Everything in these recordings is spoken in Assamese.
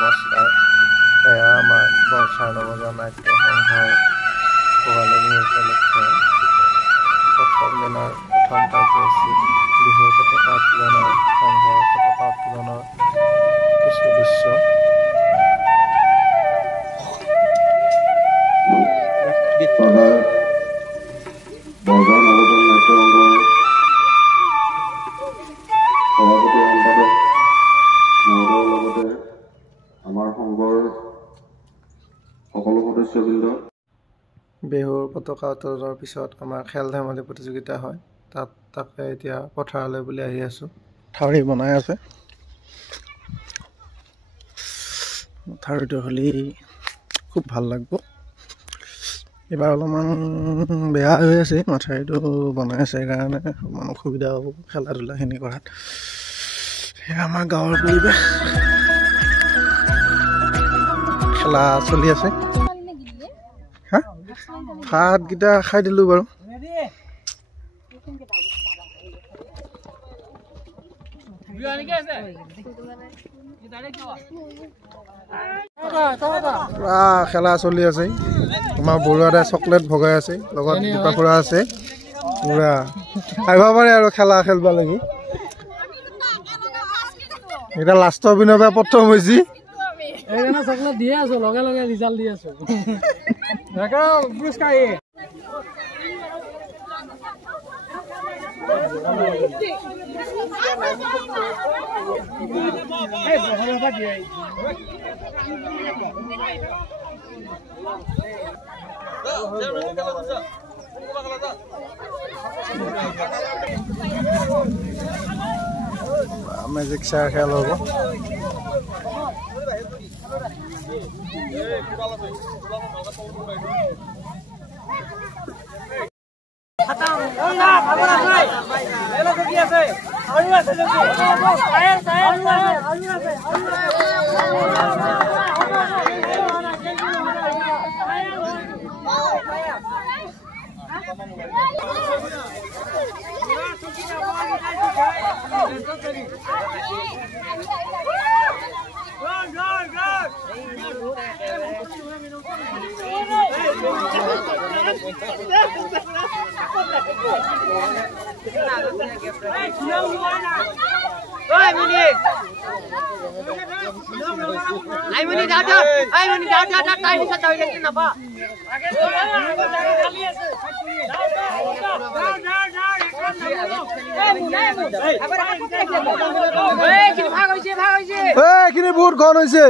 নমস্কাৰ। এয়া আমাৰ বৰ্ষাৰ নৱজা নাট্য সংঘৰ ভোগালী বিহু উপলক্ষে প্ৰথম দিনাৰ প্ৰথম কাৰ্যসূচী বিহুৰ পতাকা উত্তোলনৰ সংঘৰ পতাকা উত্তোলনৰ কিছু দৃশ্য। বিহুৰ পতাকা উত্তোলনৰ পিছত আমাৰ খেল ধেমালি প্ৰতিযোগিতা হয়। তাকে এতিয়া পথাৰলৈ বুলি আহি আছোঁ। ঠাউৰি বনাই আছে। ঠাউৰিটো হ'লে খুব ভাল লাগিব। এইবাৰ অলপমান বেয়া হৈ আছে, মাথাউৰিটো বনাই আছে সেইকাৰণে অকণমান অসুবিধা হ'ব খেলা ধূলাখিনি কৰাত। সেয়া আমাৰ গাঁৱৰ পৰিৱেশ। খেলা চলি আছে। ভাতকেইটা খাই দিলোঁ বাৰু। পুৰা খেলা চলি আছে। আমাৰ বৰুৱাদাই চকলেট ভগাই আছে, লগত দীপা খুৰা আছে। পুৰা আহিব পাৰে আৰু খেলা খেলিব লাগি। এতিয়া লাষ্টৰ পিনৰ পৰা প্ৰথম হৈছে। এইকাৰণে চকলেট দিয়ে আছো, লগে লগে ৰিজাল্ট দি আছো। পুৰস্কাৰ মেজিক চাৰ খেল হ'ব। এইখিনি বহুত ঘন হৈছে।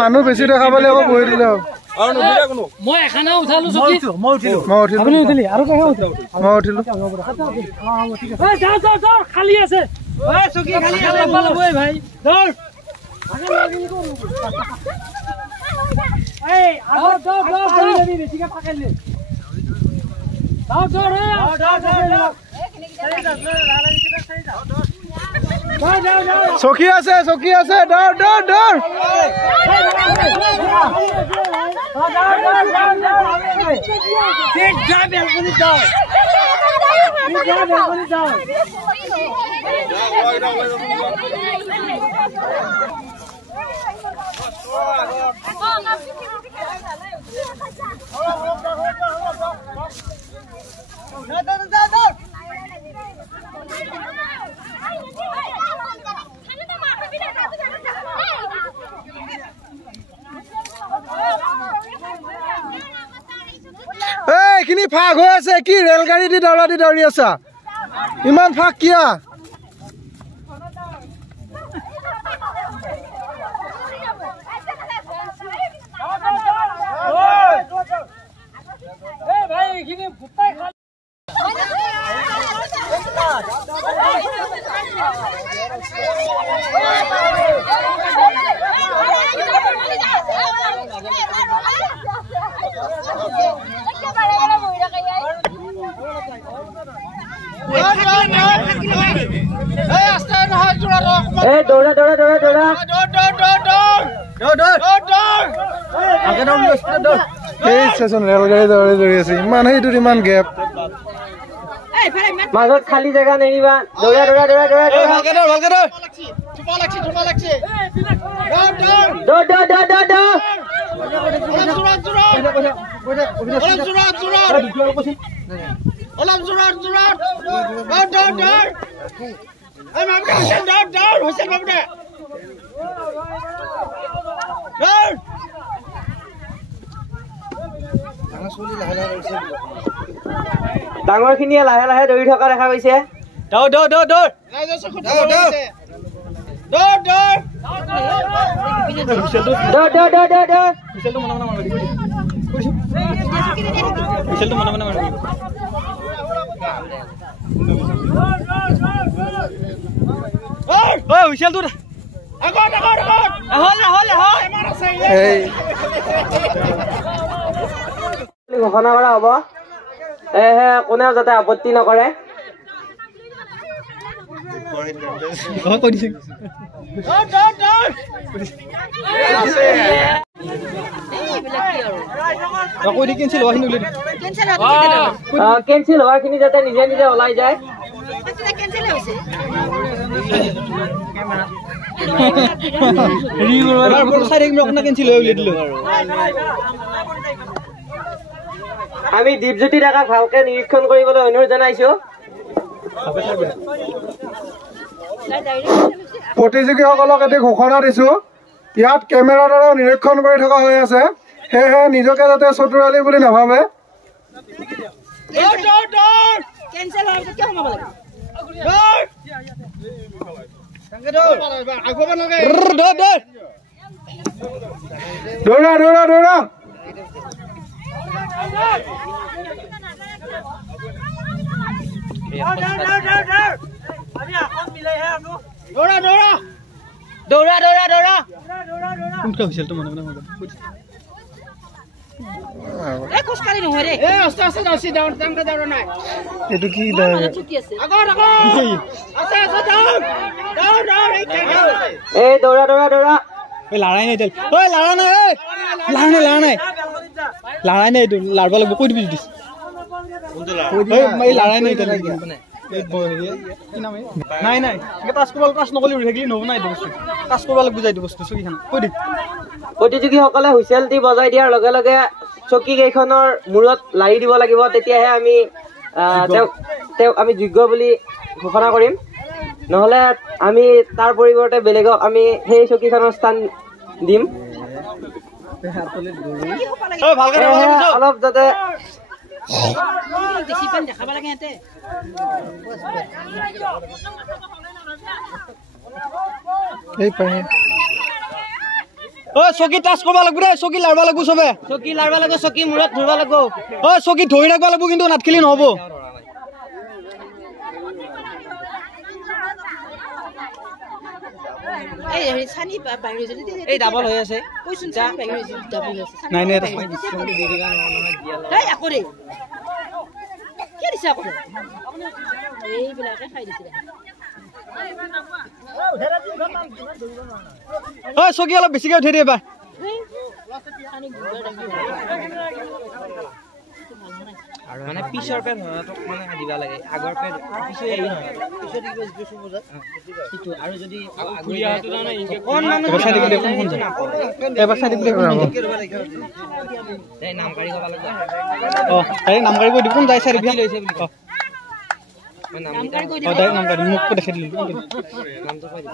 মানুহ বেছি দেখাব লাগিব, বহি দিলে হ'ব। মই এখানা উঠালো, খালি আছে ভাই। চকী আছে, চকী আছে, দৌৰ দৌৰ দৌৰ। এইখিনি ফাঁক হৈ আছে, কি ৰেলগাড়ী দি দৌৰি আছা? ইমান ফাঁক কিয়া? দৌৰা দৌৰা দৌৰা দৌৰা সেই ষ্টেচন ৰেলগাড়ী দৌৰি আছে ইমান সেইটোত ইমান গেপ মাজত খালী জেগা নেৰিবা দৌৰা দৌৰা দৌৰা দৌৰা ভালকে দৌৰ ভালকে দৌৰ দৌৰ দৌৰ দৌৰ দৌৰ দৌৰ অলপ জোৰত জোৰত দৌৰ দৌৰ এই মামুদা হুছেইন দৌৰ দৌৰ হুছেইন মামুদা দৌৰ ডাঙৰ খিনিয়ে লাহে লাহে দৌৰি থকা দেখা গৈছে দৌৰ দৌৰ দৌৰ দৌৰ ৰাজস্ব খুব দৌৰ দৌৰ দৌৰ দৌৰ দৌৰ দৌৰ দৌৰ দৌৰ হুইছেলটো মনে মনে মাৰিব হুইছেলটো মনে মনে মাৰিব ঐ হুইছেলটো আগত আগত আগত হল হল হল আমাৰ আছে এই ঘোষণা কৰা হ'ব এহে কোনেও যাতে আপত্তি নকৰে কৈ দিছে দৌৰ দৌৰ দৌৰ কৈ দি কেঞ্চেল হোৱাখিনি উলিয়াই কেঞ্চেল হোৱাখিনি যাতে নিজে নিজে ওলাই যায় আমি দীপজ্যোতি ডেকাক ভালকে নিৰীক্ষণ কৰিবলৈ অনুৰোধ জনাইছো প্ৰতিযোগীসকলক এটি ঘোষণা দিছো ইয়াত কেমেৰাৰ দ্বাৰা নিৰীক্ষণ কৰি থকা হৈ আছে সেয়েহে নিজকে যাতে চতুৰালি বুলি নাভাবে দৌৰ দৌৰ দৌৰ কেনসেল হোৱাৰ পিছত কি হ'ব লাগে দৌৰ আগব নালাগে দৌৰ দৌৰ দৌৰা দৌৰা দৌৰা দৌৰা দৌৰা দৌৰা দৌৰা দৌৰা কোনটা হৈছিল তো মনে মনে এই খোজকাঢ়ি নহয় ৰে এই আস্তে আস্তে যাওছি ডাউন টাইমতে দৌৰা নাই এইটো কি আগত আগত আছে আছে দৌৰ দৌৰ দৌৰ এই দৌৰা দৌৰা দৌৰা এই লৰাই নাই তেল ঐ লৰা নাই ঐ লৰা নাই লৰাই নাই এইটো লাৰবা লাগিব কৈ দিবি দিছ এই লৰাই নাই তেল নাই নাই টাচ কৰিব টাচ নকলি ৰেগলি নহব না এইটো বস্তু টাচ কৰিব লাগিব বুজাই দিবি বস্তু চকীখন কৈ দি প্ৰতিযোগীসকলে হুইচেল দি বজাই দিয়াৰ লগে লগে চকী কেইখনৰ মূৰত লাৰি দিব লাগিব তেতিয়াহে আমি আমি যোগ্য বুলি ঘোষণা কৰিম নহলে আমি তাৰ পৰিৱৰ্তে বেলেগক আমি সেই চকীখনৰ স্থান দিম অলপ যাতে দেখাব লাগে এতে এই পাহে ঐ চকী টাচ কৰিব লাগিব দে চকী লাৰবা লাগিব সবে চকী লাৰবা লাগিব চকী মূৰত ধৰিব লাগিব ঐ চকী ধৰি ৰাখব লাগিব কিন্তু নাটখিলি নহব এই সানি বাইরে যদি এই ডাবল হৈ আছে কইছুন সানি বাইরে যদি ডাবল আছে নাই নাই তাই আকরে কি দিছে আকরে এই বিলাকে খাই দিছে ঐ চকী অলপ বেছিকে উঠাই দে এবাৰ মানে পিছৰ পে ধৰাটোক মানে দিবা লাগে আগৰ পে পিছে এই নহয় পিছে দিব স্পেচ বজাত কিটো আৰু যদি ঘুৰি আহাটো জানা ইনকে কোন মানুহ এবাৰ চাই দিবি কোন কোন যায় এবাৰ চাই দিবি কোন এই নাম কাৰি কবা লাগে এই নাম কাৰি কৈ দি কোন যায় চাই দিবি লৈছে বুলি নাম কাৰি কৈ ডাইৰেক্ট নাম কাৰি মোক দেখাই দিলি নামটো কৈ দি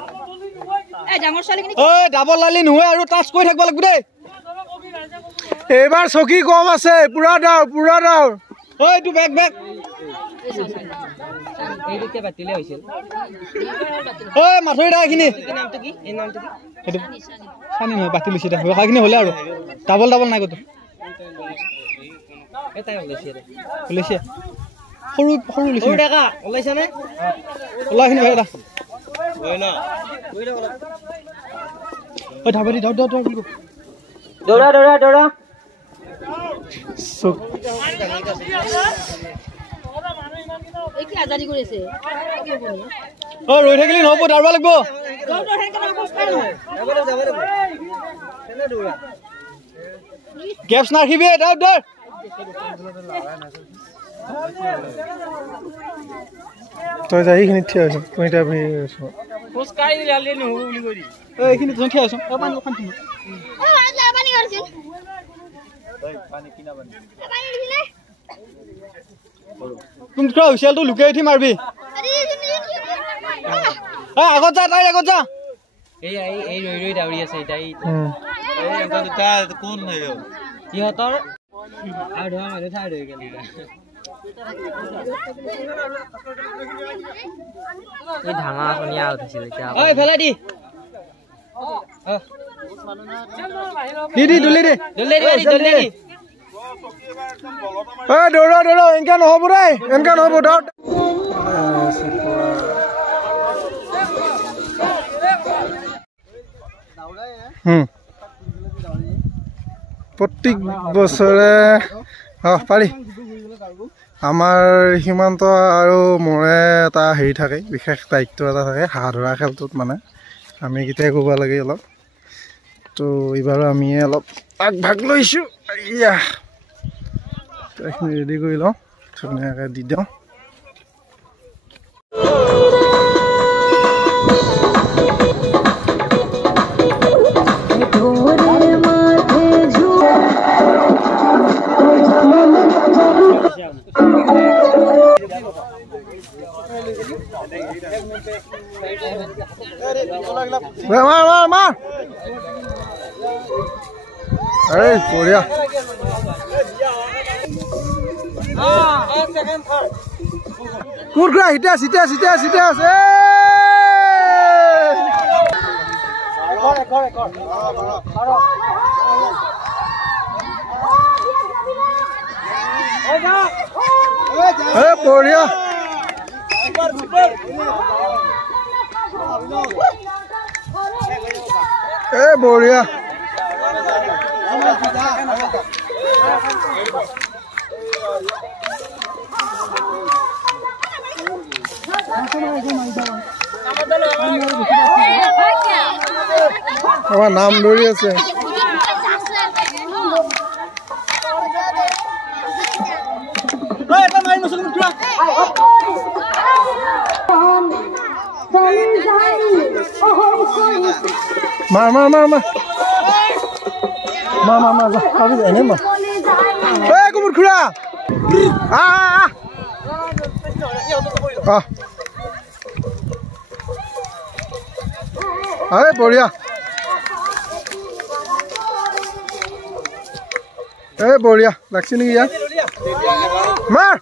এই ডাঙৰ ছোৱালীখিনি ঐ ডাবল লালি নহয় আৰু টাচ কৰি থাকিব লাগিব দেই এইবাৰ চকী কম আছে পুৰা দাও ঐ তু বেক এই দুটা বাতিলে হৈছিল ঐ মাথৰি দাখিনি নামটো কি এই নামটো কি এইটো সানি নহয় বাতি লৈছে দে হাখিনি হ'লে আৰু ডাবল নাই কত এটাই ওলাইছে ওলাইছে সৰু লৈছে ডেকা ওলাইছে নে ওলাখিনি ভাই দৌৰা দৌৰা দৌৰা ৰৈ থাকিলে নহ'ব দাঁড়িব লাগিব গেপছ নাৰাখিবি দৌৰ দৌৰ তই যাই এইখিনিত থিয় আছ তুমি এতিয়া এইখিনিত থিয় আছ তুমি কিয় হুইচেলটো লুকাই উঠি মাৰিবি আগত যা তাইৰ আগত যা এই ৰৈ ৰৈ দাউৰি আছে এতিয়া কোন সিহঁতৰ আৰু ধৰা মানুহ ঠাই ৰৈ গেল এই ধামা আঁচনিয়া উঠিছিল এতিয়া ঐ ফেলাই দি দি দলি দি দৌৰা দৌৰা এনেকা নহ'ব দেই এনেকা নহ'ব দৌৰ প্ৰত্যেক বছৰে পাৰি আমাৰ সীমান্ত আৰু মোৰে এটা হেৰি থাকে বিশেষ দায়িত্ব এটা থাকে হাঁহ ধৰা খেলটোত মানে আমি কেতিয়াই ক'ব লাগে অলপ তো এইবাৰো আমি অলপ আগভাগ লৈছোঁ এয়া এইখিনি ৰেডি কৰি লওঁ ধুনীয়াকৈ দি দিওঁ মাৰ এই বঢ়িয়া কুৰকুৰা হিতে আছে বঢ়িয়া বঢ়িয়া আমাৰ নাম ধৰি আছে মাৰ মাৰ মাৰ মাৰ মাৰ মাৰ মাৰ ভাবি এনে মাৰ এই কুমুৰ খুৰা বঢ়িয়া বঢ়িয়া লাগছে নেকি ইয়াত মাৰ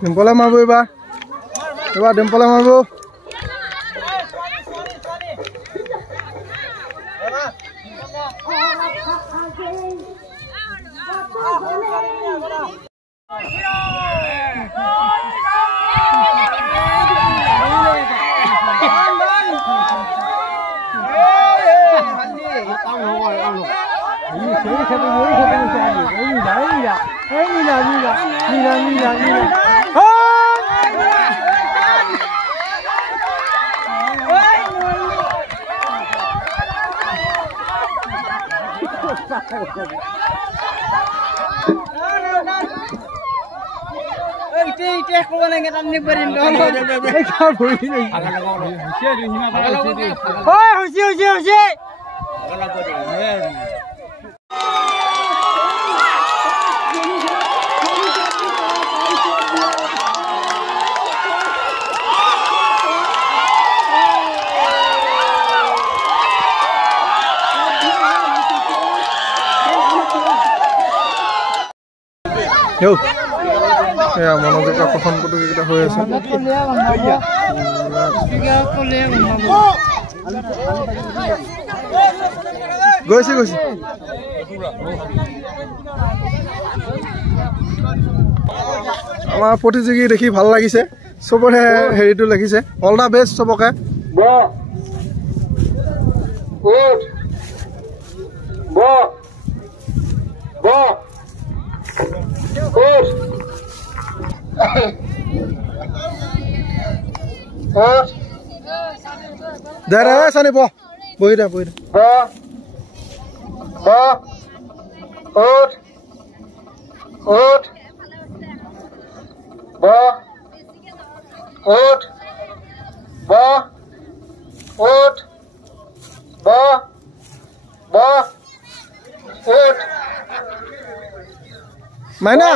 ডিম্পলে মাৰিব এইবাৰ ডিম্পলে মাৰিব Yo. এয়া মনোযোগ আকৰ্ষণ প্ৰতিযোগিতা হৈ আছে গৈছে আমাৰ প্ৰতিযোগী দেখি ভাল লাগিছে চবৰে হেৰিটো লিখিছে অল দা বেষ্ট চবকে দে চানি বহি দে মাইনা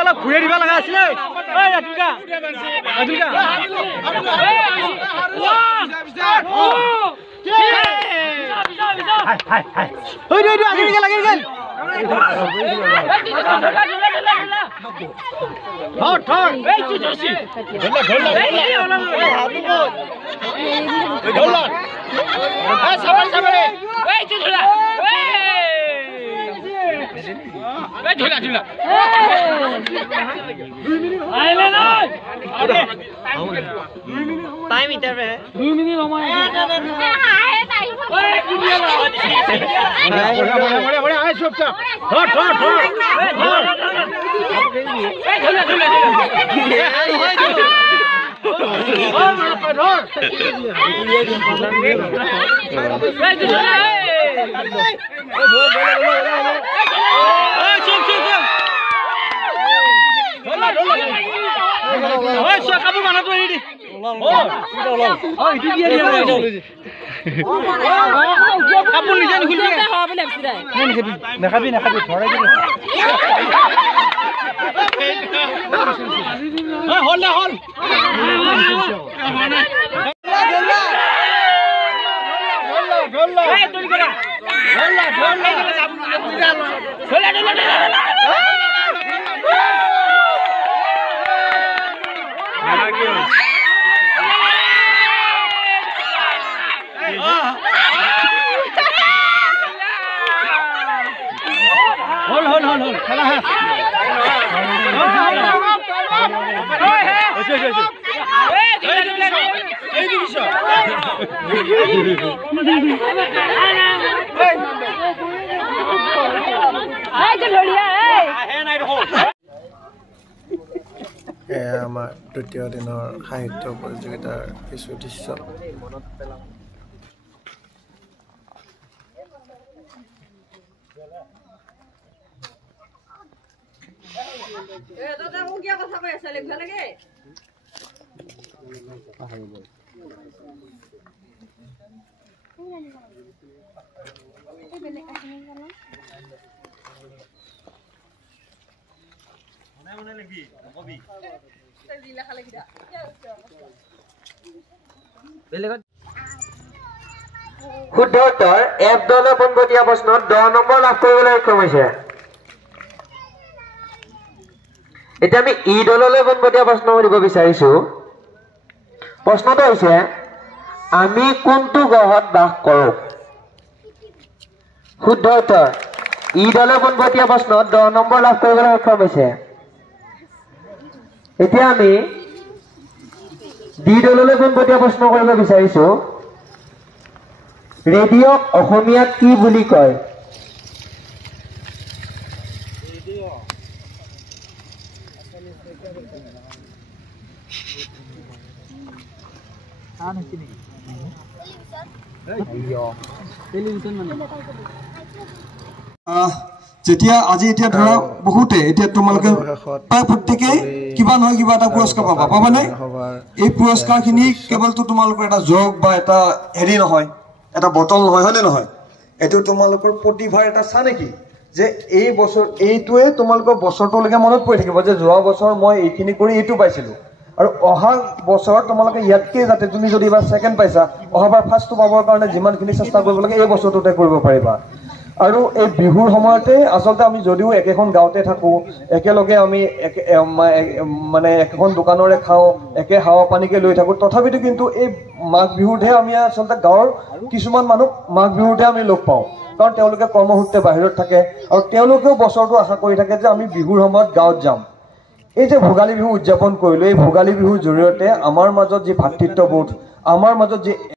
অলপ ঘূৰি দিব লগা আছিলে टाइम इधर है 2 मिनट समय Oye, এয়া আমাৰ দ্বিতীয় দিনৰ সাহিত্য প্ৰতিযোগিতাৰ কিছু দৃশ্য। শুদ্ধ উত্তৰ এফ দলে পোনপটীয়া প্ৰশ্নত 10 নম্বৰ লাভ কৰিবলৈ সক্ষম হৈছে। এতিয়া আমি ই দললৈ পোনপটীয়া প্ৰশ্ন সুধিব বিচাৰিছো। প্ৰশ্নটো হৈছে আমি কোনটো গ্ৰহত বাস কৰোঁ? শুদ্ধ উত্তৰ ই দলে পোনপটীয়া প্ৰশ্নত 10 নম্বৰ লাভ কৰিবলৈ সক্ষম হৈছে। এতিয়া আমি ডি দললৈ পোনপটীয়া প্ৰশ্ন কৰিব বিচাৰিছো। ৰেডিঅ'ক অসমীয়াত কি বুলি কয়? যেতিয়া আজি এতিয়া ধৰা বহুতে এতিয়া তোমালোকে প্ৰায় প্ৰত্যেকেই কিবা নহয় কিবা এটা পুৰস্কাৰ পাবা নাই? এই পুৰস্কাৰখিনি কেৱলতো তোমালোকৰ এটা জগ বা এটা হেৰি নহয়, এটা বটল নহয়, হয়নে নহয়? এইটো তোমালোকৰ প্ৰতিভাৰ এটা চা নেকি যে এই বছৰ এইটোৱে তোমালোকৰ বছৰটোলৈকে মনত পৰি থাকিব যে যোৱা বছৰ মই এইখিনি কৰি এইটো পাইছিলো, আৰু অহা বছৰ তোমালোকে ইয়াতকৈ যাতে তুমি যদি এবাৰ ছেকেণ্ড পাইছা, অহাবাৰ ফাৰ্ষ্টটো পাবৰ কাৰণে যিমানখিনি চেষ্টা কৰিব লাগে এই বছৰটোতে কৰিব পাৰিবা। আৰু এই বিহুৰ সময়তে আচলতে আমি যদিও একেখন গাঁৱতে থাকোঁ, একেলগে আমি মানে একেখন দোকানৰে খাওঁ, একে হাৱা পানীকে লৈ থাকোঁ, তথাপিতো কিন্তু এই মাঘ বিহুতহে আমি আচলতে গাঁৱৰ কিছুমান মানুহ মাঘ বিহুতহে আমি লগ পাওঁ, কাৰণ তেওঁলোকে কৰ্মসূত্ৰে বাহিৰত থাকে আৰু তেওঁলোকেও বছৰটো আশা কৰি থাকে যে আমি বিহুৰ সময়ত গাঁৱত যাম। এই যে ভোগালী বিহু উদযাপন কৰিলোঁ, এই ভোগালী বিহুৰ জৰিয়তে আমাৰ মাজত যি ভাতৃত্ববোধ, আমাৰ মাজত যি